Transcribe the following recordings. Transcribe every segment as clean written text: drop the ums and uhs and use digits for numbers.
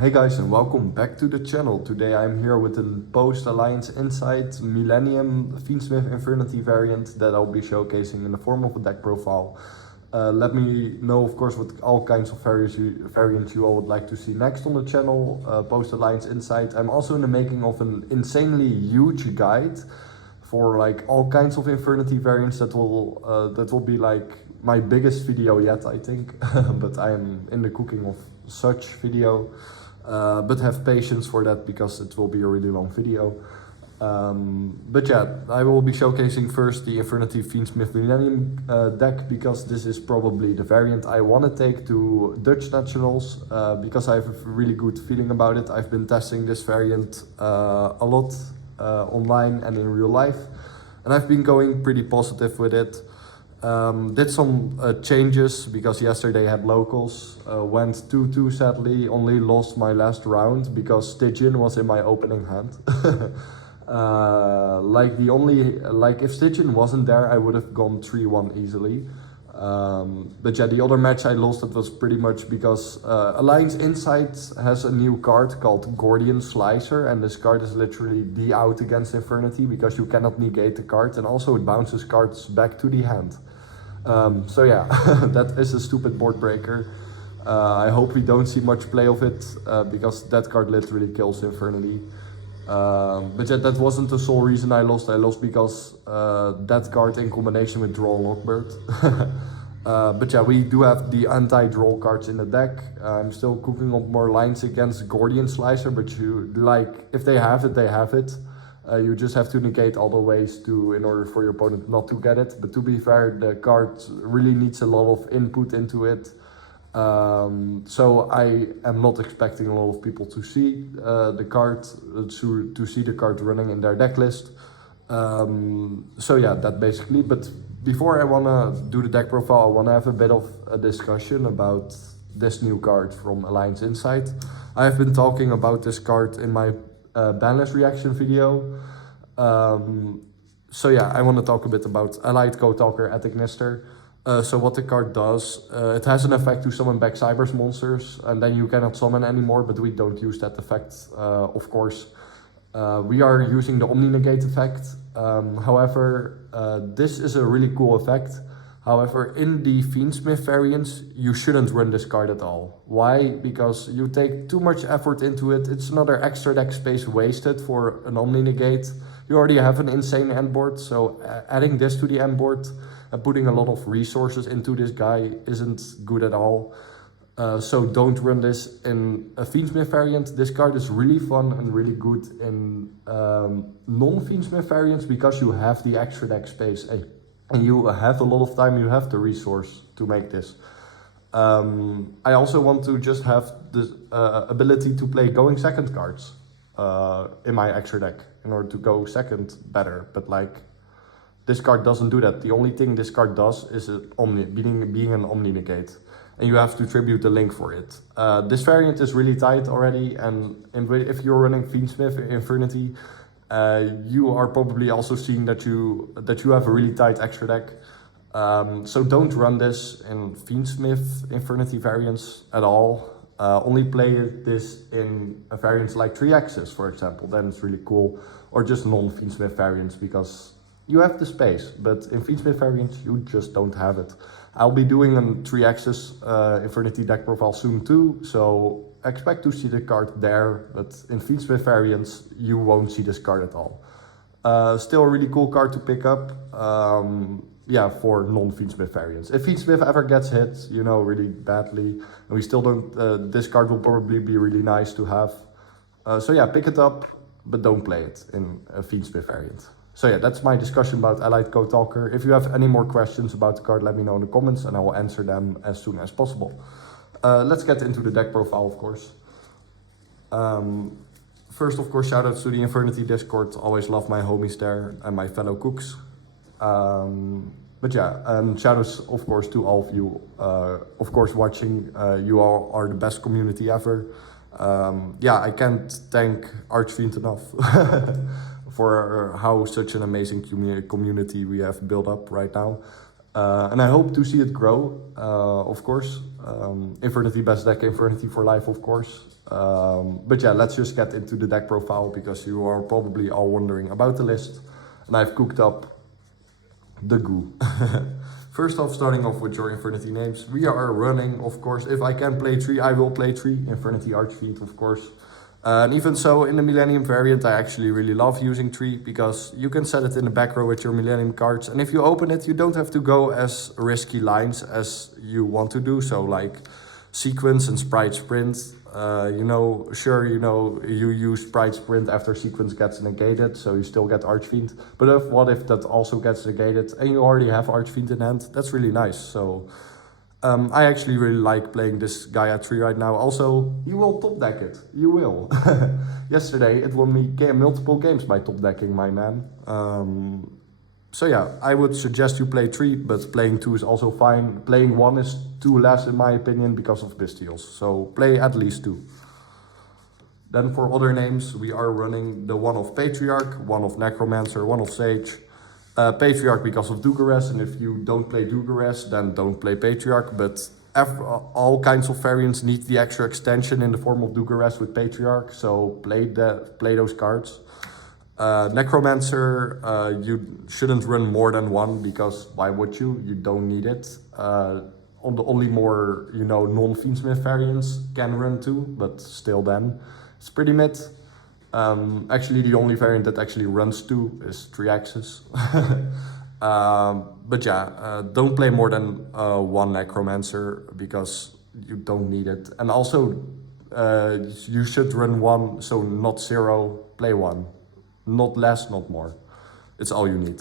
Hey guys, and welcome back to the channel. Today I'm here with a post-Alliance Insight Millennium Fiendsmith Infernity variant that I'll be showcasing in the form of a deck profile. Let me know, of course, what all kinds of variants you all would like to see next on the channel, post-Alliance Insight. I'm also in the making of an insanely huge guide for like all kinds of Infernity variants that will be like my biggest video yet, I think. But I am in the cooking of such video. But have patience for that because it will be a really long video. But yeah, I will be showcasing first the Infernity Fiendsmith Millennium deck because this is probably the variant I want to take to Dutch Nationals because I have a really good feeling about it. I've been testing this variant a lot online and in real life, and I've been going pretty positive with it. Did some changes because yesterday I had locals, went 2-2 sadly, only lost my last round because Stygian was in my opening hand. If Stygian wasn't there I would have gone 3-1 easily. But yeah, the other match I lost, it was pretty much because Alliance Insight has a new card called Gordian Slicer, and this card is literally the out against Infernity because you cannot negate the card, and also it bounces cards back to the hand. So yeah, that is a stupid board breaker. I hope we don't see much play of it because that card literally kills Infernity. But yeah, that wasn't the sole reason I lost. I lost because that card in combination with Draw Lockbird. But yeah, we do have the anti-draw cards in the deck. I'm still cooking up more lines against Gordian Slicer, but if they have it, they have it. You just have to negate all the ways in order for your opponent not to get it. But to be fair, the card really needs a lot of input into it. So I am not expecting a lot of people to see the card, to see the card running in their deck list. So yeah, that basically. But before I wanna do the deck profile, I wanna have a bit of a discussion about this new card from Alliance Insight. I have been talking about this card in my banlist reaction video. So yeah, I want to talk a bit about Allied Code Talker at Ignister. So what the card does, it has an effect to summon back Cybers monsters, and then you cannot summon anymore, but we don't use that effect, of course. We are using the Omni Negate effect. However, this is a really cool effect. However, in the Fiendsmith variants, you shouldn't run this card at all. Why? Because you take too much effort into it. It's another extra deck space wasted for an Omni Negate. You already have an insane end board, so adding this to the end board and putting a lot of resources into this guy isn't good at all. So don't run this in a Fiendsmith variant. This card is really fun and really good in non-Fiendsmith variants because you have the extra deck space. And you have a lot of time, you have the resource to make this. I also want to just have the ability to play going second cards in my extra deck in order to go second better. But like, this card doesn't do that. The only thing this card does is being an Omni Negate. And you have to tribute the link for it. This variant is really tight already, and if you're running Fiendsmith Infernity, you are probably also seeing that you have a really tight extra deck. So don't run this in Fiendsmith Infernity variants at all. Only play this in variants like 3-axis, for example. Then it's really cool. Or just non-Fiendsmith variants because you have the space. But in Fiendsmith variants, you just don't have it. I'll be doing a 3-axis Infernity deck profile soon too. So expect to see the card there, but in Fiendsmith variants, you won't see this card at all. Still a really cool card to pick up, yeah, for non-Fiendsmith variants. If Fiendsmith ever gets hit, you know, really badly, and we still don't, this card will probably be really nice to have. So yeah, pick it up, but don't play it in a Fiendsmith variant. So yeah, that's my discussion about Allied Code Talker. If you have any more questions about the card, let me know in the comments and I will answer them as soon as possible. Let's get into the deck profile, of course. First, of course, shoutouts to the Infernity Discord. Always love my homies there and my fellow cooks. But yeah, and shoutouts, of course, to all of you, of course, watching. You all are the best community ever. Yeah, I can't thank Archfiend enough for how such an amazing community we have built up right now. And I hope to see it grow, of course. Infernity best deck, Infernity for life, of course. But yeah, let's just get into the deck profile, because you are probably all wondering about the list. And I've cooked up the goo. First off, starting off with your Infernity names, we are running, of course, if I can play 3, I will play 3. Infernity Archfiend, of course. And even so, in the Millennium variant, I actually really love using 3, because you can set it in the back row with your Millennium cards. And if you open it, you don't have to go as risky lines as you want to do. So like Sequence and Sprite Sprint. You use Sprite Sprint after Sequence gets negated, so you still get Archfiend. But what if that also gets negated and you already have Archfiend in hand? That's really nice. So I actually really like playing this guy at 3 right now. Also, you will top deck it. You will. Yesterday, it won me multiple games by top decking, my man. So yeah, I would suggest you play 3, but playing 2 is also fine. Playing 1 is too less in my opinion because of Bestials. So play at least 2. Then for other names, we are running the one of Patriarch, one of Necromancer, one of Sage. Patriarch because of Dugares, and if you don't play Dugares, then don't play Patriarch. But all kinds of variants need the extra extension in the form of Dugares with Patriarch, so play those cards. Necromancer, you shouldn't run more than 1, because why would you? You don't need it. Only more, non-Fiendsmith variants can run 2, but still then, it's pretty mid. Actually, the only variant that actually runs 2 is 3-axis. But yeah, don't play more than 1 Necromancer, because you don't need it. And also, you should run 1, so not 0, play 1. Not less, not more. It's all you need.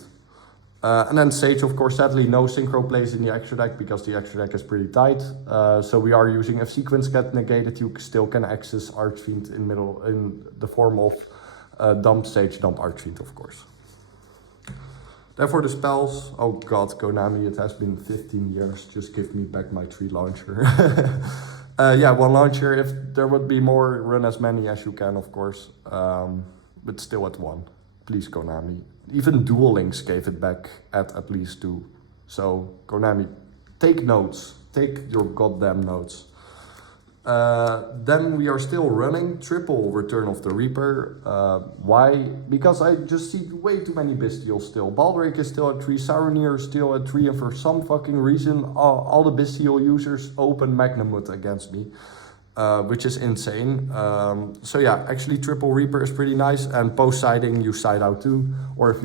And then Sage, of course, sadly no synchro plays in the extra deck, because the extra deck is pretty tight. So we are using, if Sequence gets negated, you still can access Archfiend in the form of dump Sage, dump Archfiend, of course. Then for the spells, oh god, Konami, it has been 15 years, just give me back my 3 launcher. Yeah, 1 launcher, if there would be more, run as many as you can, of course. But still at 1. Please, Konami. Even Duel Links gave it back at least 2. So, Konami, take notes. Take your goddamn notes. Then we are still running triple Return of the Reaper. Why? Because I just see way too many Bestials still. Baldrake is still at 3, Saronir is still at 3, and for some fucking reason, all the Bestial users open Magnamut against me. Which is insane. So yeah, actually triple Reaper is pretty nice, and post-siding you side out too, or if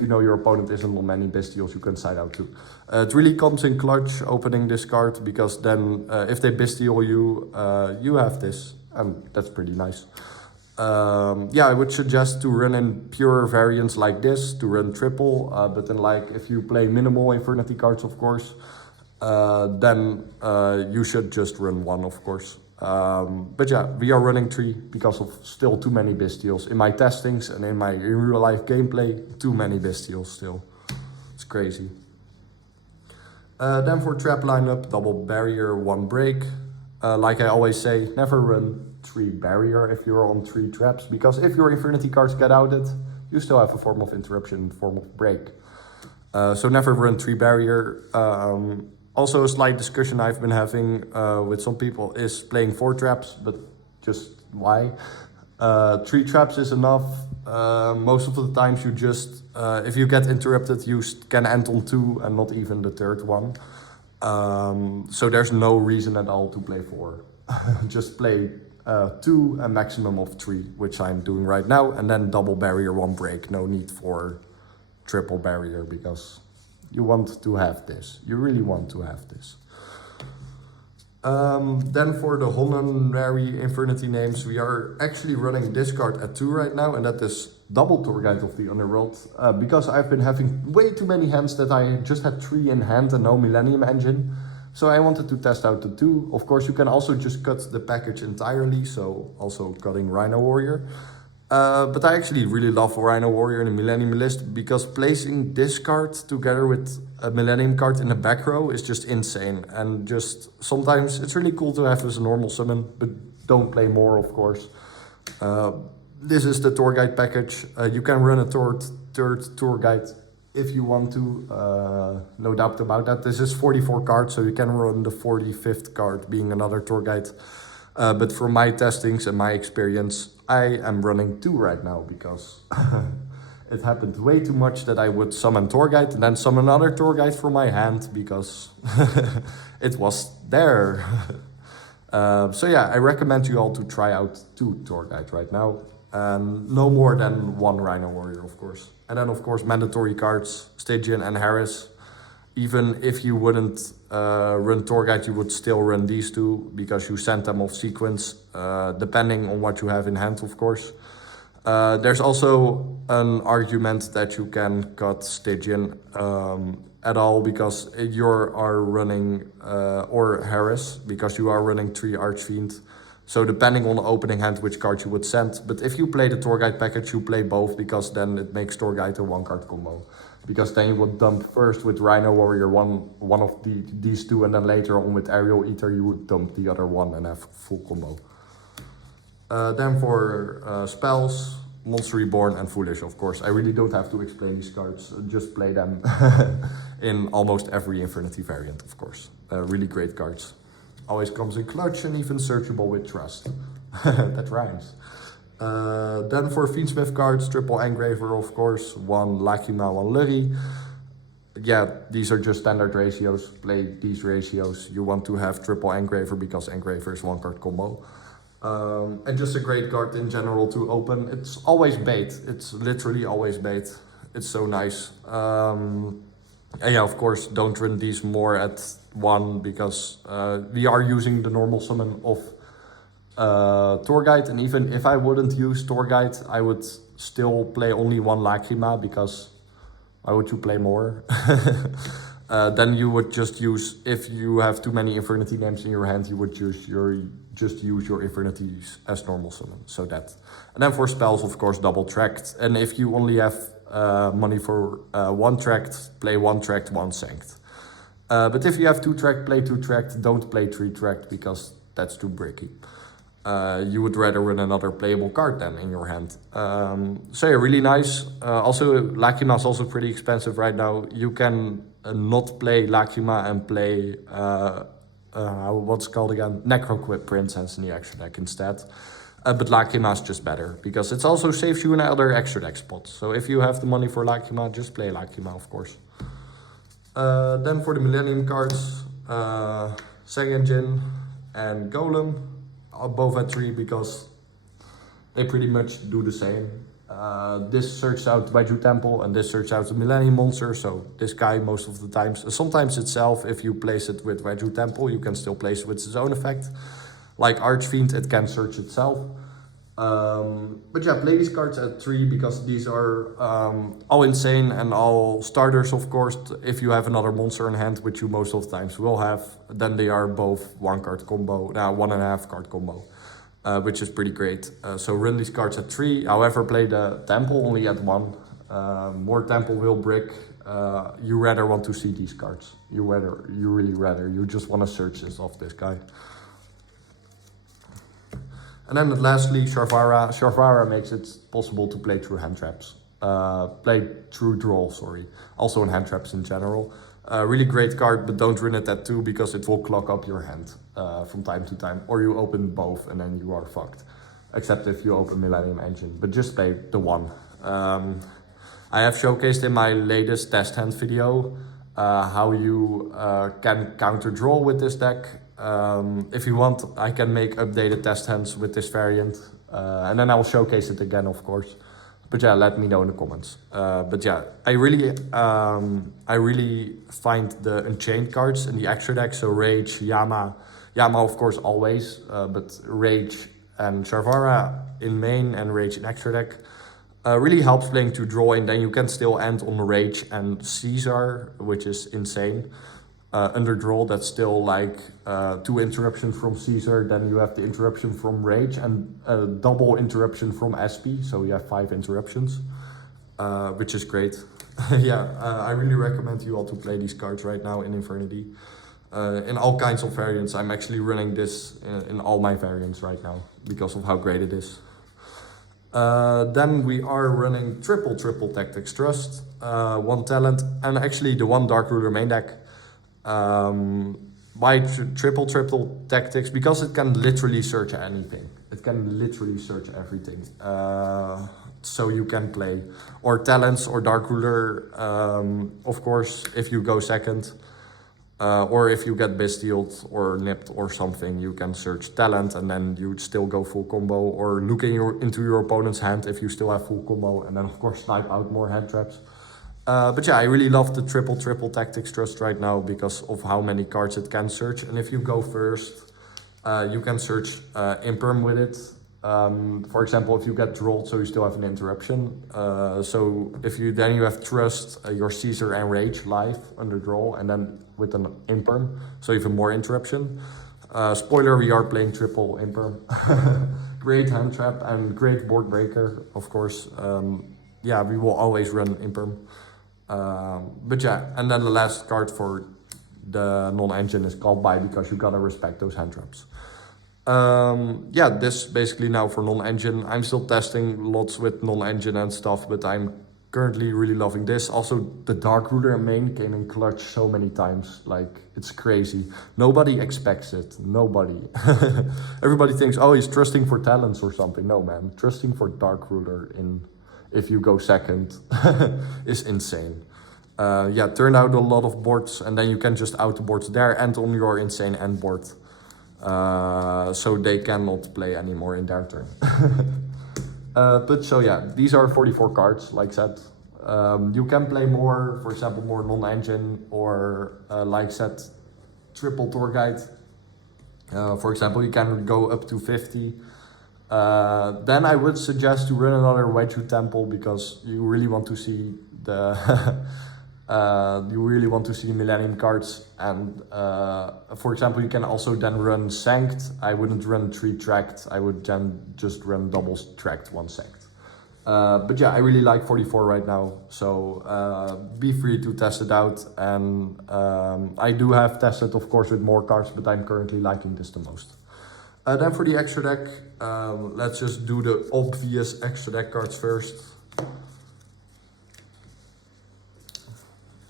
you know your opponent isn't on many Bestials, you can side out too. It really comes in clutch opening this card, because then if they Bestial you, you have this, and that's pretty nice. Yeah, I would suggest to run in pure variants like this, to run triple, but then like if you play minimal Infernity cards, of course, then you should just run 1, of course. But yeah, we are running 3 because of still too many Bestials. In my testings and in my real life gameplay, too many Bestials still. It's crazy. Then for trap lineup, double barrier, 1 break. Like I always say, never run 3 barrier if you're on 3 traps, because if your Infernity cards get outed, you still have a form of interruption in the form of break. So never run 3 barrier. Also, a slight discussion I've been having with some people is playing 4 traps, but just why? 3 traps is enough. Most of the times you just, if you get interrupted, you can end on 2 and not even the 3rd one. So there's no reason at all to play 4. Just play 2, a maximum of 3, which I'm doing right now, and then double barrier, 1 break. No need for triple barrier, because you want to have this. You really want to have this. Then for the honorary Infernity names, we are actually running this card at 2 right now, and that is double Tour Guide of the Underworld. Because I've been having way too many hands that I just had 3 in hand and no Millennium engine. So I wanted to test out the 2. Of course, you can also just cut the package entirely, so also cutting Rhino Warrior. But I actually really love Rhino Warrior in the Millennium list, because placing this card together with a Millennium card in the back row is just insane. And just sometimes it's really cool to have as a normal summon, but don't play more, of course. This is the Tour Guide package. You can run a third Tour Guide if you want to, no doubt about that. This is 44 cards, so you can run the 45th card being another tour guide. But from my testings and my experience, I am running 2 right now because it happened way too much that I would summon tour guide and then summon another tour guide from my hand because it was there. So yeah, I recommend you all to try out 2 tour guides right now. No more than 1 Rhino Warrior, of course. And then, of course, mandatory cards, Stygian and Harris. Even if you wouldn't run tour guide, you would still run these 2 because you send them off sequence, depending on what you have in hand, of course. There's also an argument that you can cut Stygian at all because you are running, or Harris, because you are running 3 Archfiend. So depending on the opening hand, which card you would send. But if you play the tour guide package, you play both because then it makes tour guide a 1-card combo. Because then you would dump first with Rhino Warrior one of these 2, and then later on with Aerial Eater you would dump the other one and have full combo. Then for spells, Monster Reborn and Foolish, of course. I really don't have to explain these cards, just play them in almost every Infernity variant, of course. Really great cards. Always comes in clutch and even searchable with Trust. That rhymes. Then for Fiendsmith cards, triple Engraver, of course, 1 Lacrima, 1 Lurry. Yeah, these are just standard ratios. Play these ratios. You want to have triple Engraver because Engraver is 1-card combo. And just a great card in general to open. It's always bait. It's literally always bait. It's so nice. And yeah, of course, don't run these more at 1 because we are using the normal summon of tour guide, and even if I wouldn't use tour guide, I would still play only 1 Lacrima because why would you play more? Then you would just use, if you have too many Infernity names in your hand, you would just use your Infinities as normal summon. So that, and then for spells, of course, double tracked. And if you only have money for 1 tracked, play 1 tracked, 1 sanct. But if you have 2 tracked, play 2 tracked. Don't play 3 tracked because that's too bricky. You would rather run another playable card then in your hand. So yeah, really nice. Also, Lacrima is also pretty expensive right now. You can not play Lacrima and play, what's it called again? Necroquip Princess in the extra deck instead. But Lacrima is just better because it also saves you in other extra deck spots. So if you have the money for Lacrima, just play Lacrima, of course. Then for the Millennium cards, Sangenjin and Golem, both at 3 because they pretty much do the same. This searches out Baiju Temple and this searches out the Millennium monster, so this guy most of the times. Sometimes itself, if you place it with Baiju Temple, you can still place it with its own effect. Like Archfiend, it can search itself. But yeah, play these cards at 3 because these are all insane and all starters, of course. If you have another monster in hand, which you most of the times will have, then they are both 1-card combo, 1.5-card combo, which is pretty great. So run these cards at 3. However, play the Temple only at 1. More Temple will brick. You rather want to see these cards. You really rather. You just want to search this off this guy. And then lastly, Sharvara. Sharvara makes it possible to play through hand traps. Play through draw, sorry. Also in hand traps in general. Really great card, but don't run it at 2 because it will clog up your hand from time to time. Or you open both and then you are fucked. Except if you open Millennium Engine, but just play the 1. I have showcased in my latest test hand video how you can counter draw with this deck. If you want, I can make updated test hands with this variant, and then I will showcase it again, of course. But yeah, let me know in the comments. But yeah, I really find the Unchained cards in the extra deck, so Rage, Yama, of course always, but Rage and Sharvara in main and Rage in extra deck really helps playing to draw, and then you can still end on Rage and Caesar, which is insane. Under draw, that's still like 2 interruptions from Caesar, then you have the interruption from Rage and a double interruption from SP, so you have 5 interruptions, which is great. Yeah, I really recommend you all to play these cards right now in Infernity. In all kinds of variants. I'm actually running this in all my variants right now because of how great it is. Then we are running triple Tactics Trust, 1 talent, and actually the 1 Dark Ruler main deck. Why triple Tactics? Because it can literally search anything. It can literally search everything. So you can play or talents or Dark Ruler, of course, if you go second. Or if you get bestialed or nipped or something, you can search talent and then you'd still go full combo, or look into your opponent's hand if you still have full combo, and then of course snipe out more hand traps. But yeah, I really love the triple Tactics Trust right now because of how many cards it can search. And if you go first, you can search Imperm with it. For example, if you get drolled, so you still have an interruption. So if you have Trust, your Caesar and Rage live under draw, and then with an Imperm, so even more interruption. Spoiler, we are playing triple Imperm. Great hand trap and great board breaker, of course. Yeah, we will always run Imperm. But yeah, and then the last card for the non-engine is called by, because you gotta respect those hand traps. Yeah, this basically now for non-engine. I'm still testing lots with non-engine and stuff, but I'm currently really loving this. Also, the Dark Ruler main came in clutch so many times, like it's crazy. Nobody expects it, nobody. Everybody thinks, oh, he's trusting for talents or something. No, man, trusting for Dark Ruler if you go second is insane. Yeah, turned out a lot of boards, and then you can just out the boards there and on your insane end board. So they cannot play anymore in their turn. But so yeah, these are 44 cards, like said. You can play more, for example, more non-engine, or like said, triple tour guide. For example, you can go up to 50. Then I would suggest to run another Wedge Temple, because you really want to see the Millennium cards. And for example, you can also then run Sanct. I wouldn't run 3 tracked. I would then just run double tracked 1 Sanct. But yeah, I really like 44 right now. So be free to test it out. And I do have tested, of course, with more cards, but I'm currently liking this the most. Then for the extra deck, let's just do the obvious extra deck cards first.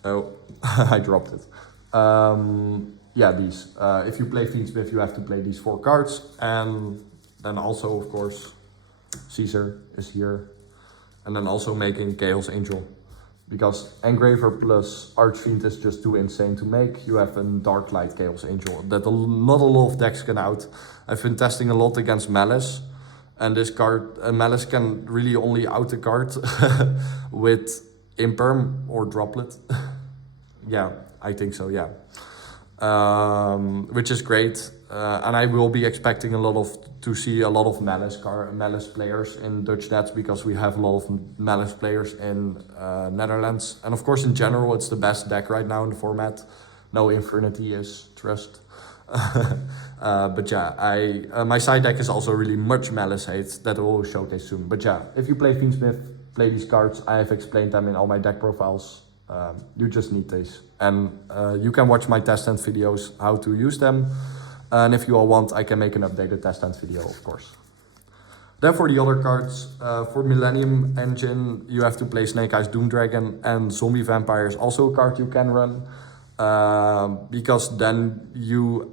Oh, I dropped it. Yeah, these. If you play Fiendsmith, you have to play these 4 cards. And then also, of course, Caesar is here. And then also making Chaos Angel. Because Engraver plus Archfiend is just too insane to make. You have a Dark Light Chaos Angel that not a lot of decks can out. I've been testing a lot against Malice. And this card, Malice can really only out the card with Imperm or Droplet. Yeah, I think so, yeah. Which is great. And I will be expecting to see a lot of Malice players in Dutch nets, because we have a lot of Malice players in Netherlands. And of course, in general, it's the best deck right now in the format. No Infernity is trust. But yeah, my side deck is also really much Malice hate that I will showcase soon. But yeah, if you play Fiendsmith, play these cards. I have explained them in all my deck profiles. You just need these. And you can watch my test stand videos how to use them. And if you all want, I can make an updated test stand video, of course. Then for the other cards, for Millennium Engine, you have to play Snake Eyes Doom Dragon, and Zombie Vampire is also a card you can run. Because then you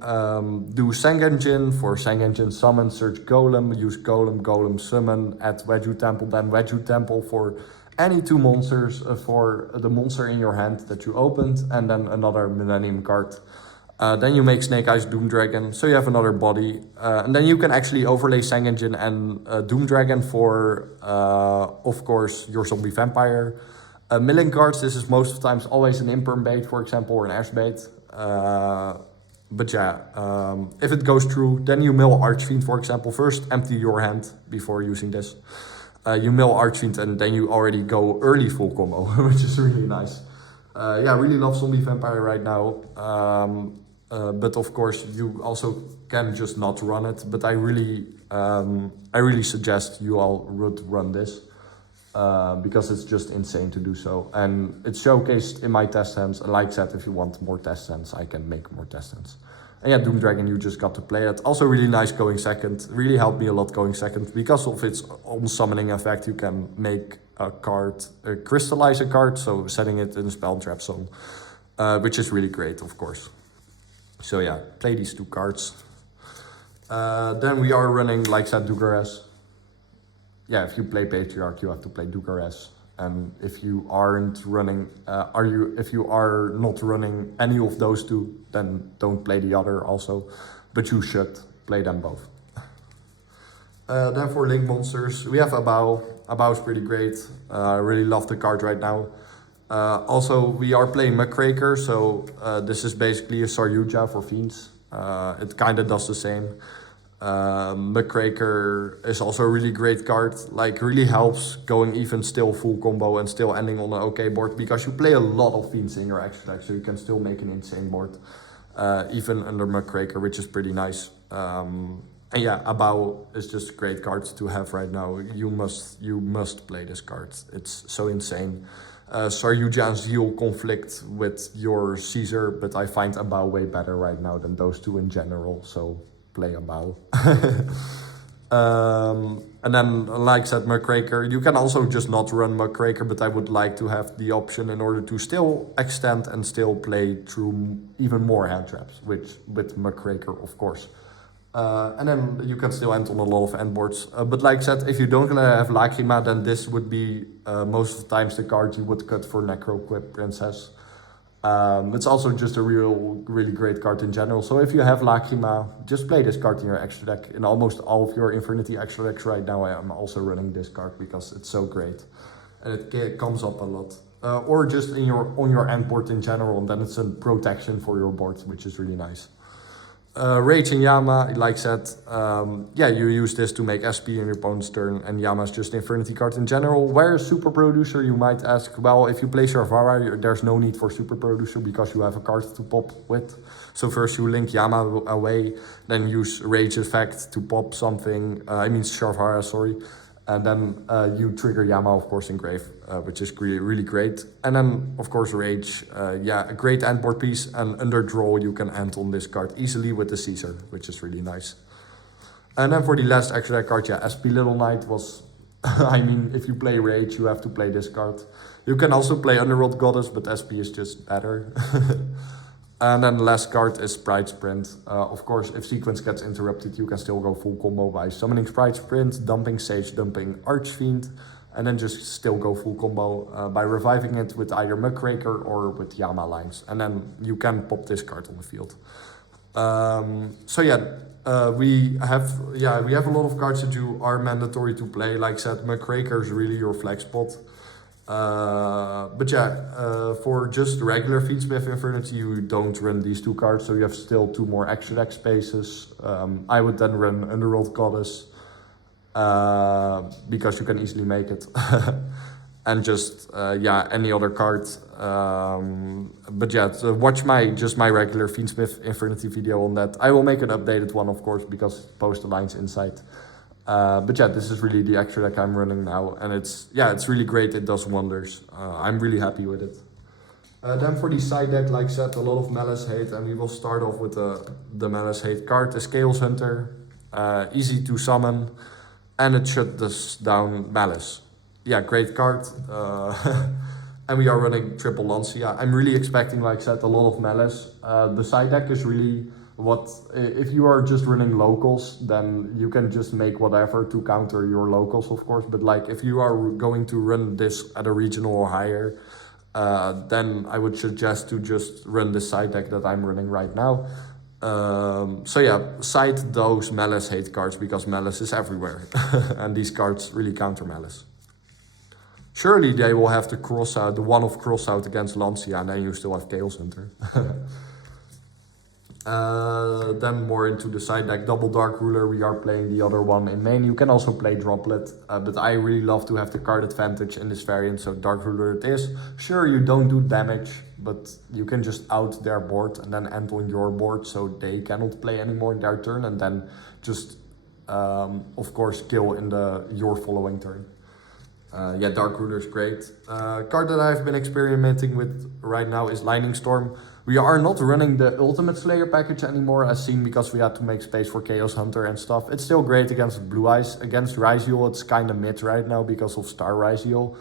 do Sang Engine. For Sang Engine, summon, search Golem, use Golem, summon, add Wedge Temple, then Wedge Temple for any 2 monsters for the monster in your hand that you opened, and then another Millennium card. Then you make Snake Eyes Doom Dragon, so you have another body. And then you can actually overlay Sang Engine and Doom Dragon for, of course, your Zombie Vampire. Milling cards, this is most of the times always an Imperm bait, for example, or an Ash bait. But yeah, if it goes through, then you mill Archfiend, for example. First, empty your hand before using this. You mill Archfiend, and then you already go early full combo, which is really nice. Yeah, I really love Zombie Vampire right now. But of course, you also can just not run it. But I really suggest you all would run this. Because it's just insane to do so. And it's showcased in my test stands. Like I said, if you want more test stands, I can make more test stands. And yeah, Doom Dragon, you just got to play it. Also really nice going second. Really helped me a lot going second. Because of its on summoning effect, you can make a card, crystallize a card, so setting it in a spell trap zone. Which is really great, of course. So yeah, play these 2 cards. Then we are running, like I said, Dugares. Yeah, if you play Patriarch, you have to play Dugares. And if you aren't running, if you are not running any of those 2, then don't play the other also. But you should play them both. Then for Link monsters, we have Abao. Abao is pretty great. I really love the card right now. Also, we are playing Muckraker, so this is basically a Saryuja for Fiends. It kind of does the same. Muckraker is also a really great card, like really helps going even still full combo and still ending on an okay board, because you play a lot of Fiends in your extra deck, so you can still make an insane board, even under Muckraker, which is pretty nice. And yeah, Abao is just a great card to have right now. You must play this card. It's so insane. Saryuja and Zeal conflict with your Caesar, but I find Abao way better right now than those 2 in general, so play Abao. And then, like I said, Muckraker, you can also just not run Muckraker, but I would like to have the option in order to still extend and still play through even more hand traps, with Muckraker, of course. And then you can still end on a lot of end boards. But like I said, if you don't have Lacrima, then this would be most of the times the card you would cut for Necroquip Princess. It's also just a really great card in general. So if you have Lacrima, just play this card in your extra deck. In almost all of your Infernity extra decks right now, I am also running this card because it's so great. And it comes up a lot. Or just on your end board in general, and then it's a protection for your board, which is really nice. Rage and Yama, like I said, yeah, you use this to make SP in your opponent's turn, and Yama is just an Infernity card in general. Where is Super Producer, you might ask? Well, if you play Sharvara, there's no need for Super Producer because you have a card to pop with. So first you link Yama away, then use Rage effect to pop something, Sharvara, sorry. And then you trigger Yama, of course, in Grave, which is really great. And then, of course, Rage, yeah, a great end board piece. And under draw, you can end on this card easily with the Caesar, which is really nice. And then for the last extra deck card, yeah, SP Little Knight was... I mean, if you play Rage, you have to play this card. You can also play Underworld Goddess, but SP is just better. And then the last card is Sprite Sprint. Of course, if sequence gets interrupted, you can still go full combo by summoning Sprite Sprint, dumping Sage, dumping Archfiend, and then just still go full combo by reviving it with either Muckraker or with Yama lines. And then you can pop this card on the field. So yeah, we have a lot of cards that you are mandatory to play. Like I said, Muckraker is really your flex spot. But yeah, for just regular Fiendsmith Infernity, you don't run these 2 cards, so you have still 2 more extra deck spaces. I would then run Underworld Goddess, because you can easily make it. And just, yeah, any other card. But yeah, so watch my regular Fiendsmith Infernity video on that. I will make an updated one, of course, because post aligns inside. But yeah, this is really the extra deck I'm running now, and it's really great. It does wonders. I'm really happy with it. Then for the side deck, like I said, a lot of Malice Hate, and we will start off with the Malice Hate card, the Chaos Hunter. Easy to summon, and it shuts down Malice. Yeah, great card. And we are running triple Lancia. I'm really expecting, like I said, a lot of Malice. The side deck is really... if you are just running locals, then you can just make whatever to counter your locals, of course. But like if you are going to run this at a regional or higher, then I would suggest to just run the side deck that I'm running right now. So yeah, side those Malice Hate cards, because Malice is everywhere. And these cards really counter Malice. Surely they will have the cross-out, the one-off cross-out against Lancia, and then you still have Chaos Hunter. Then more into the side deck, Double Dark Ruler, we are playing the other one in main. You can also play Droplet, but I really love to have the card advantage in this variant, so Dark Ruler it is. Sure, you don't do damage, but you can just out their board and then end on your board, so they cannot play anymore in their turn, and then just, of course, kill in your following turn. Yeah, Dark Ruler is great. Card that I've been experimenting with right now is Lightning Storm. We are not running the Ultimate Slayer package anymore, as seen, because we had to make space for Chaos Hunter and stuff. It's still great against Blue Eyes. Against Ryziel, it's kind of mid right now because of Star Ryziel.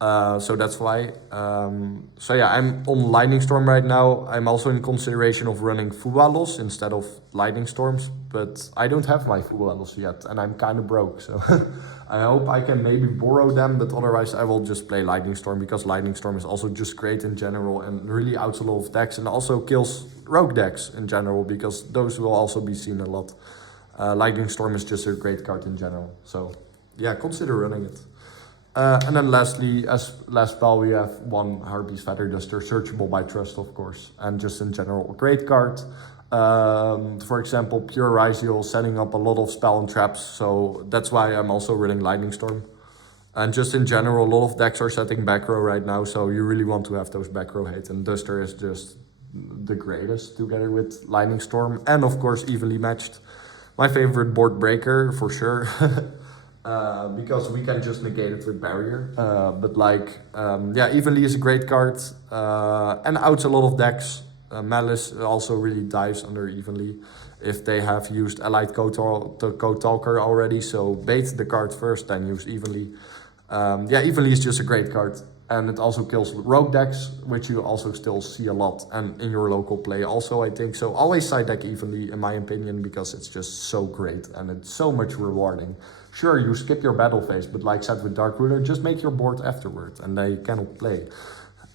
So that's why. So yeah, I'm on Lightning Storm right now. I'm also in consideration of running Fuwalos instead of Lightning Storms, but I don't have my Fuwalos yet, and I'm kind of broke, so I hope I can maybe borrow them, but otherwise I will just play Lightning Storm, because Lightning Storm is also just great in general and really outs a lot of decks, and also kills rogue decks in general, because those will also be seen a lot. Lightning Storm is just a great card in general, so yeah, consider running it. And then lastly, as last spell, we have one Harpy's Feather Duster, searchable by Trust, of course, and just in general, a great card. For example, Pure Ryziel setting up a lot of spell and traps, so that's why I'm also running Lightning Storm. And just in general, a lot of decks are setting back row right now, so you really want to have those back row hate, and Duster is just the greatest together with Lightning Storm, and of course evenly matched. My favorite board breaker for sure. Because we can just negate it with barrier, but like, yeah, evenly is a great card, and outs a lot of decks. Malice also really dives under evenly if they have used Allied Code Talker already, so bait the card first, then use evenly. Yeah, evenly is just a great card, and it also kills rogue decks, which you also still see a lot, and in your local play also, I think. So always side deck evenly, in my opinion, because it's just so great and it's so much rewarding. Sure, you skip your battle phase, but like said with Dark Ruler, just make your board afterward and they cannot play.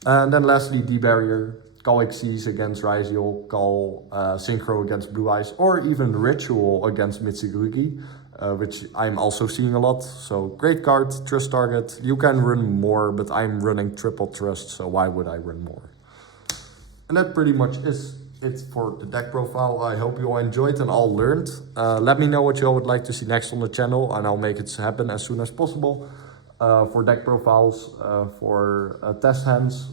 And then lastly, D-Barrier. Call Xyz against Ryziel, call Synchro against Blue Eyes, or even Ritual against Mitsurugi, which I'm also seeing a lot. So great card, trust target. You can run more, but I'm running triple trust, so why would I run more? And that pretty much is it for the deck profile. I hope you all enjoyed and all learned. Let me know what you all would like to see next on the channel, and I'll make it happen as soon as possible. For deck profiles, for test hands,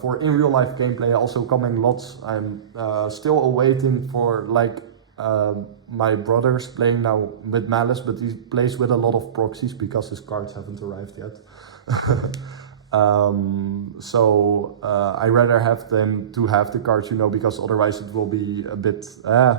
for in real life gameplay, also coming lots. I'm still awaiting for like my brother's playing now with Malice, but he plays with a lot of proxies because his cards haven't arrived yet. So I rather have them to have the cards, you know, because otherwise it will be a bit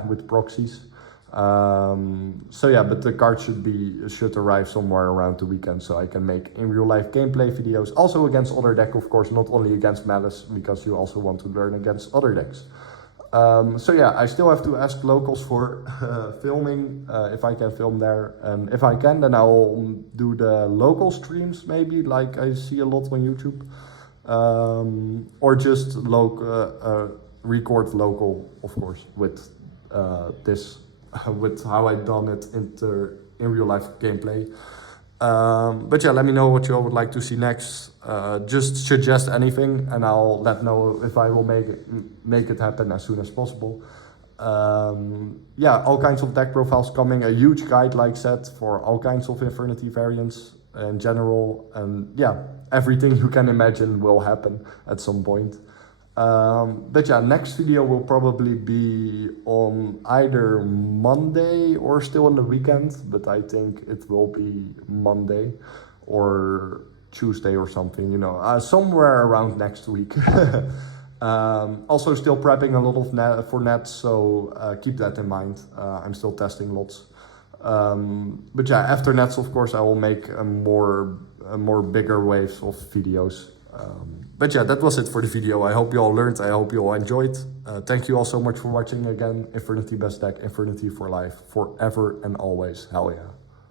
with proxies. So yeah, but the card should arrive somewhere around the weekend, so I can make in real life gameplay videos, also against other decks, of course, not only against Malice, because you also want to learn against other decks. So yeah, I still have to ask locals for filming, if I can film there, and if I can, then I'll do the local streams, maybe, like I see a lot on YouTube, or just record local, of course, with this. With how I've done it in real life gameplay. But yeah, let me know what you all would like to see next. Just suggest anything and I'll know if I will make it happen as soon as possible. Yeah, all kinds of deck profiles coming, a huge guide like said for all kinds of Infernity variants in general, and yeah, everything you can imagine will happen at some point. But yeah, next video will probably be on either Monday or still on the weekend, but I think it will be Monday or Tuesday or something, you know, somewhere around next week. Also still prepping a lot of for nets, so keep that in mind. I'm still testing lots. But yeah, after nets, of course, I will make a more bigger waves of videos. But yeah, that was it for the video. I hope you all learned. I hope you all enjoyed. Thank you all so much for watching again. Infernity best deck, Infernity for life, forever and always. Hell yeah.